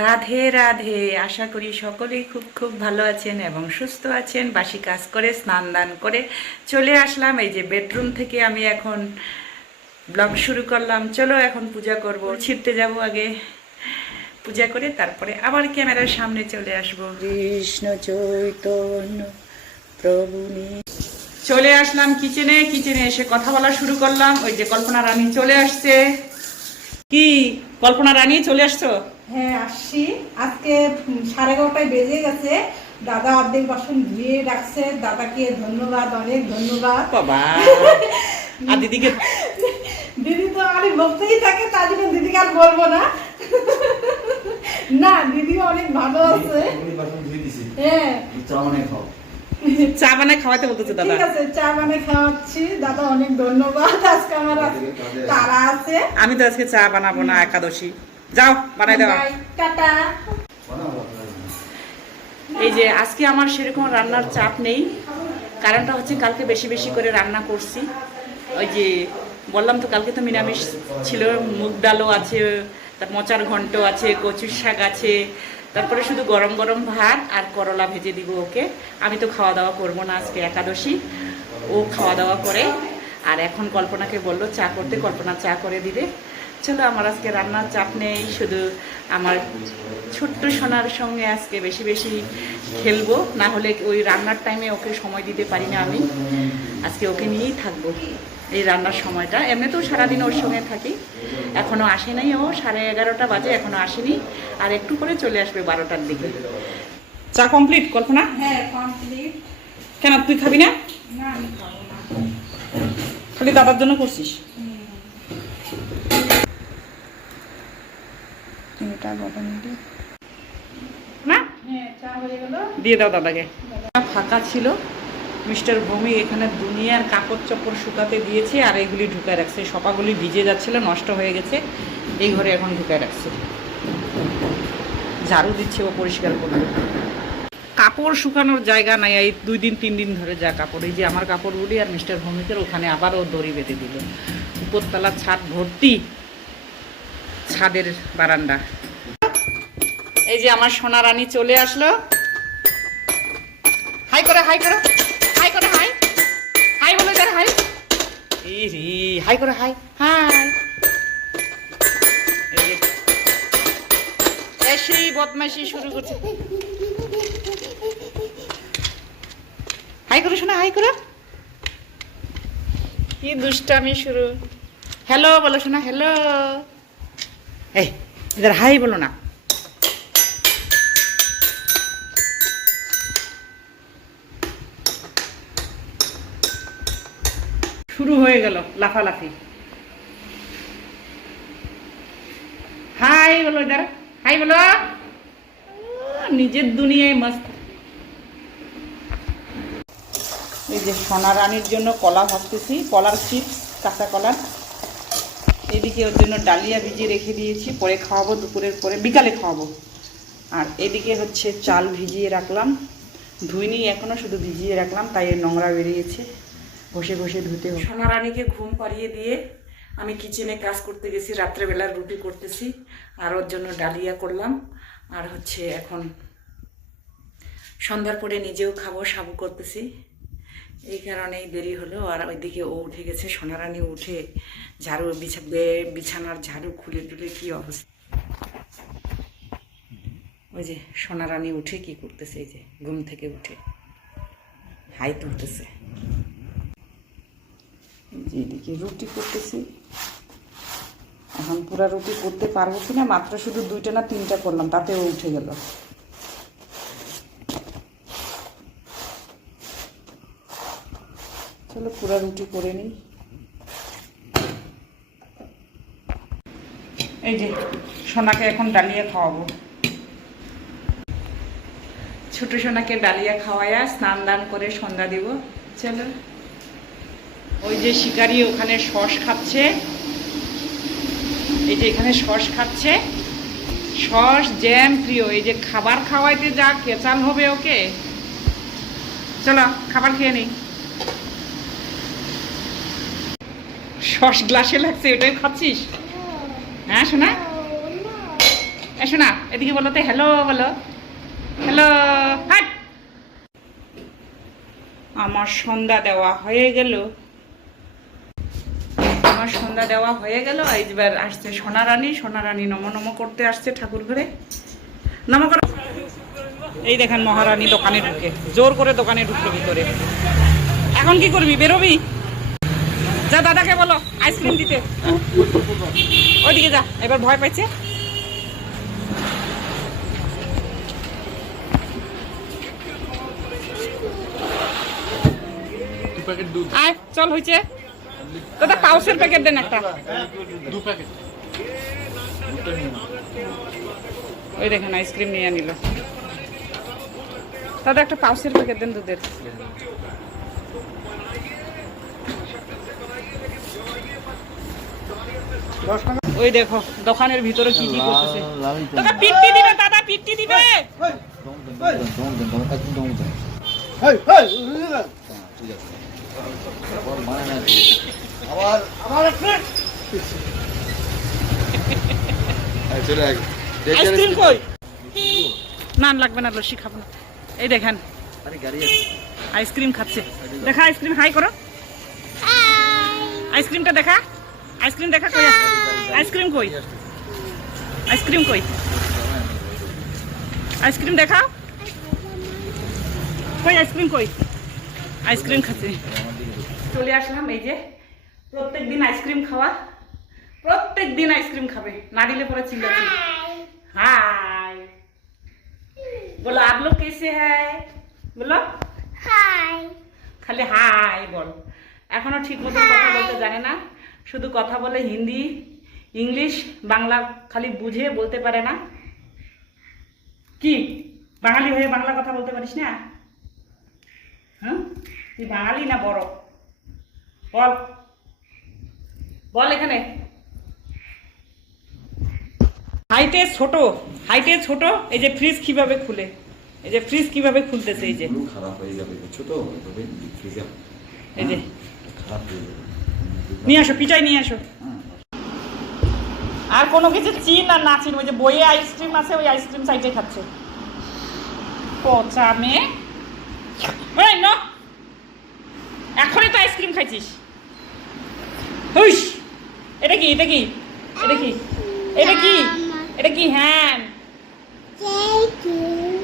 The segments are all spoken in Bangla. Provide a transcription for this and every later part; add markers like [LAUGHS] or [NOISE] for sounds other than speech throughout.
রাধে রাধে। আশা করি সকলেই খুব খুব ভালো আছেন এবং সুস্থ আছেন। বাসি কাজ করে স্নান দান করে চলে আসলাম। এই যে বেডরুম থেকে আমি এখন ব্লগ শুরু করলাম। চলো এখন পূজা করব। ছিটতে যাব আগে। পূজা করে তারপরে আবার ক্যামেরার সামনে চলে আসব। কৃষ্ণ চৈতন্য প্রভু চলে আসলাম কিচেনে। কিচেনে এসে কথা বলা শুরু করলাম। ওই যে কল্পনা রানী চলে আসছে। কি কল্পনা রানী চলে আসছো? হ্যাঁ আসছি। আজকে সাড়ে এগারোটায় বেজে গেছে। দাদা অর্ধেক বাসন ধুয়ে রাখছে। দাদাকে ধন্যবাদ অনেক ধন্যবাদ। বাবা। [LAUGHS] আর দিদিকে দিদি তো অনেক বলতেই থাকে তার জন্য দিদিকে আর বলব না। না দিদি অনেক ভালো আছে। হ্যাঁ। [LAUGHS] চা বানায় খাওয়াতে বলতেছে দাদা। ঠিক আছে চা বানায় খাওয়াচ্ছি। দাদা অনেক ধন্যবাদ। আজকে আমার তারা আছে। আমি তো আজকে চা বানাবো না একাদশী। যাও বানাই বাই, টাটা। এই যে আজকে আমার সেরকম রান্নার চাপ নেই। কারণটা হচ্ছে কালকে বেশি বেশি করে রান্না করছি। ওই যে বললাম তো কালকে তো নিরামিষ ছিল। মুগ ডালও আছে তার মোচার ঘন্ট আছে কচুর শাক আছে তারপরে শুধু গরম গরম ভাত আর করলা ভেজে দিব ওকে। আমি তো খাওয়া দাওয়া করব না আজকে একাদশী। ও খাওয়া দাওয়া করে। আর এখন কল্পনাকে বলল, চা করতে। কল্পনা চা করে দিবে। চলো আমার আজকে রান্নার চাপ নেই শুধু আমার ছোট্ট সোনার সঙ্গে আজকে বেশি বেশি খেলব না হলে ওই রান্নার টাইমে ওকে সময় দিতে পারি না আমি। আজকে ওকে নিয়েই থাকব এই রান্নার সময়টা। এমনিতেও সারাদিন ওর সঙ্গে থাকি। এখনও আসে নাই ও সাড়ে এগারোটা বাজে এখনও আসেনি। আর একটু করে চলে আসবে বারোটার দিকে। চা কমপ্লিট কল্পনা? হ্যাঁ কমপ্লিট কেন তুই খাবি না। খালি দাদার জন্য করছিস না হ্যাঁ চা হয়ে গেল। দিয়ে দাও দাদাকে। ফাঁকা ছিল। মিস্টার ভূমি এখানে দুনিয়ার কাপড় চোপড় শুকাতে দিয়েছে আর এগুলি ঢুকায় রাখছে। সপাগুলি ভিজে যাচ্ছিল নষ্ট হয়ে গেছে। এই ঘরে এখন ঢুকায় রাখছে। ঝাড়ু দিচ্ছে ও পরিষ্কার করবে কাপড় শুকানোর জায়গা নাই। এই দুই দিন তিন দিন ধরে যা কাপড়। এই যে আমার কাপড়গুলি আর মিস্টার ভৌমিকের ওখানে আবার ও দড়ি বেঁধে দিল। উপরতলা ছাদ ভর্তি। ছাদের বারান্দা। এই যে আমার সোনা রানী চলে আসলো। হাই করে হাই করে হাই করে, হাই। হাই বলে যার হাই। রে হাই করে, হাই। হাই। এসেই বদমাইশি শুরু করছে। হাই করে শোনা হাই করে। কি দুষ্টামি শুরু। হ্যালো বলো শোনা হ্যালো এই, এদের হাই বলো না। হয়ে গেল, লাফালাফি। হাই বলো ইধার হাই বলো। নিজের দুনিয়ায় মস্ত। এই যে সোনা রানীর জন্য কলা ভাবতেছি কলার চিপস কাঁচা কলার এদিকে ওর জন্য ডালিয়া ভিজিয়ে রেখে দিয়েছি, পরে খাওয়াবো, দুপুরের পরে, বিকালে খাওয়াবো। আর এদিকে হচ্ছে চাল ভিজিয়ে রাখলাম। ধুইনি এখনও, শুধু ভিজিয়ে রাখলাম, তাই নোংরা বেরিয়েছে। বসে বসে ধুতে সোনা রানীকে ঘুম পাড়িয়ে দিয়ে আমি কিচেনে কাজ করতে গেছি রাত্রেবেলার রুটি করতেছি, আর ওর জন্য ডালিয়া করলাম। আর হচ্ছে এখন সন্ধ্যার পরে নিজেও খাব, সাবু করতেছি। এই কারণেই দেরি হলো, আর ওইদিকে ও উঠে গেছে, সোনারানি উঠে ঝাড়ু বিছা বিছানার ঝাড়ু খুলে টুলে কি অবস্থা? ওই যে সোনারানি উঠে কি করতেছে, এই যে ঘুম থেকে উঠে। হাই তুলতেছে। যে এদিকে রুটি করতেছি। এখন পুরা রুটি করতে পারব কিনা? মাত্র শুধু দুইটা না, তিনটা করলাম, তাতেও উঠে গেল। চলো পুরা রুটি করে নিই। এই যে, সোনাকে এখন ডালিয়া খাওয়াবো। ছোট সোনাকে ডালিয়া খাওয়াইয়া স্নান দান করে সন্ধ্যা দিব। চলো। ওই যে শিকারি ওখানে শস খাচ্ছে। এই যে এখানে শস খাচ্ছে। সস, জ্যাম, প্রিয়। এই যে খাবার খাওয়াইতে যা কেচাল হবে ওকে। চলো, খাবার খেয়ে নিই। সস গ্লাসে লাগছে, ওটাই খাচ্ছিস? হ্যাঁ শোনা? এসো না এদিকে বলো তো হ্যালো বলো। হ্যালো হাট! আমার সন্ধ্যা দেওয়া হয়ে গেল। আমার সন্ধ্যা দেওয়া হয়ে গেল। এইবার আসছে সোনা রানী সোনা রানী নম নম করতে আসছে ঠাকুর ঘরে। নম এই দেখেন মহারানী দোকানে ঢুকে। জোর করে দোকানে ঢুকলো ভিতরে। এখন কি করবি? বেরোবি? যা দাদাকে বলো, আইসক্রিম দিতে। ওইদিকে যা, এবার ভয় পাইছে? আয়, চল হয়েছে দাদা পাউসের প্যাকেট দেন একটা। দু প্যাকেট ওই দেখেন আইসক্রিম নিয়ে নিল। দাদা একটা পাউসের প্যাকেট দেন দুধের। ওই দেখো দোকানের ভিতরে কি কি করতেছে। দাদা পিট্টি দিবে দাদা পিট্টি দিবে। আবার আবার না লাগবে না, লস্যি খাব না। এই দেখেন। আইসক্রিম খাচ্ছে। দেখা, আইসক্রিম হাই করো। আইসক্রিমটা দেখা। আইসক্রিম দেখা কই আইসক্রিম কই? আইসক্রিম কই? আইসক্রিম দেখাও। কই আইসক্রিম কই? আইসক্রিম খাচ্ছি। চলে আসলাম এই যে প্রত্যেক দিন আইসক্রিম খাওয়া। প্রত্যেক দিন আইসক্রিম খাবে। না দিলে পরে চিন্তা হ্যাঁ বলো আপ লোক কেসে হ্যায় বলো। খালি হাই বল। এখনও ঠিক মতো কথা বলতে জানে না। শুধু কথা বলে হিন্দি ইংলিশ বাংলা খালি বুঝে বলতে পারে না। কি? বাঙালি হয়ে বাংলা কথা বলতে পারিস না? তুই বাঙালি না বড়? বল। বল এখানে। হাইটে ছোট হাইটে ছোট এই যে ফ্রিজ কীভাবে খুলে? এই যে ফ্রিজ কীভাবে খুলতেছে এই যে? খারাপ হয়ে যাবে বুঝছ তো? এই যে। খারাপ হয়ে যাবে। নিয়ে আসো পিচাই নিয়ে আসো। হ্যাঁ, আর কোনো কিছু চিন আর না চিন ওই যে বইয়ে আইসক্রিম আছে ওই আইসক্রিম সাইডে খাচ্ছে। পচা মেয়ে ন। এখনই তো আইসক্রিম খাইছিস। এটা কি এটা কি? এটা কি? এটা কি? এটা কি? হ্যাঁ।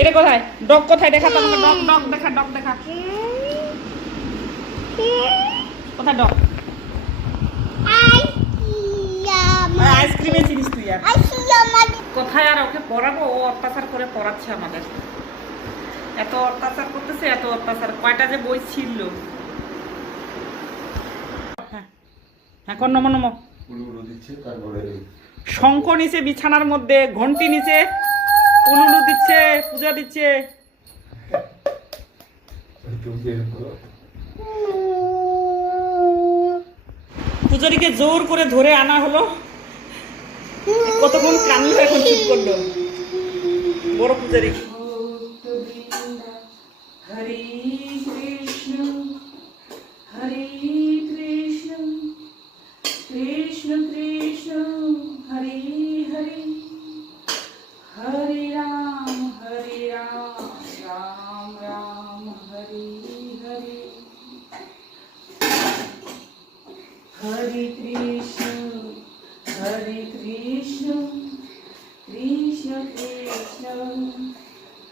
এটা কোথায়? ডগ কোথায়? দেখা তো আমাকে। ডগ ডগ, দেখা ডগ, দেখা। কোথায় চিনিস তুই কোথায় আর ওকে পড়াবো? ও অত্যাচার করে পড়াচ্ছে আমাদের। এত অত্যাচার করতেছে, এত অত্যাচার। কয়টা যে বই ছিল হ্যাঁ হ্যাঁ কর নমো নমো। শঙ্খ নিচে বিছানার মধ্যে ঘন্টি নিচে উলুলু দিচ্ছে পূজা দিচ্ছে। পূজারীকে জোর করে ধরে আনা হলো। কতক্ষণ কানলো এখন চুপ করল। বড় পূজারী।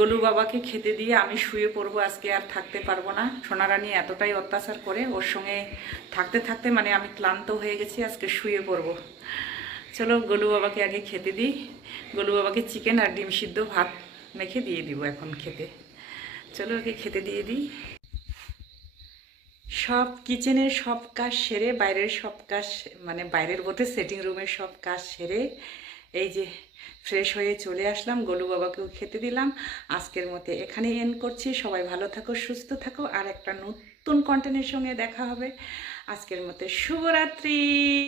গোলু বাবাকে খেতে দিয়ে আমি শুয়ে পড়ব, আজকে আর থাকতে পারব না। সোনারানী এতটাই অত্যাচার করে, ওর সঙ্গে থাকতে থাকতে মানে আমি ক্লান্ত হয়ে গেছি, আজকে শুয়ে পড়ব। চলো গোলু বাবাকে আগে খেতে দিই। গোলু বাবাকে চিকেন আর ডিম সিদ্ধ ভাত মেখে দিয়ে দিব এখন খেতে। চলো ওকে খেতে দিয়ে দিই। সব কিচেনের সব কাজ সেরে, বাইরের সব কাজ মানে বাইরের বলতে সেটিং রুমের সব কাজ সেরে এই যে ফ্রেশ হয়ে চলে আসলাম, গোলু বাবাকেও খেতে দিলাম। আজকের মতে এখানে এন করছি। সবাই ভালো থাকো, সুস্থ থাকো, আর একটা নতুন কন্টেন্টের সঙ্গে দেখা হবে। আজকের মতে শুভরাত্রি।